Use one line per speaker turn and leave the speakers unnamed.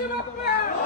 Ајде,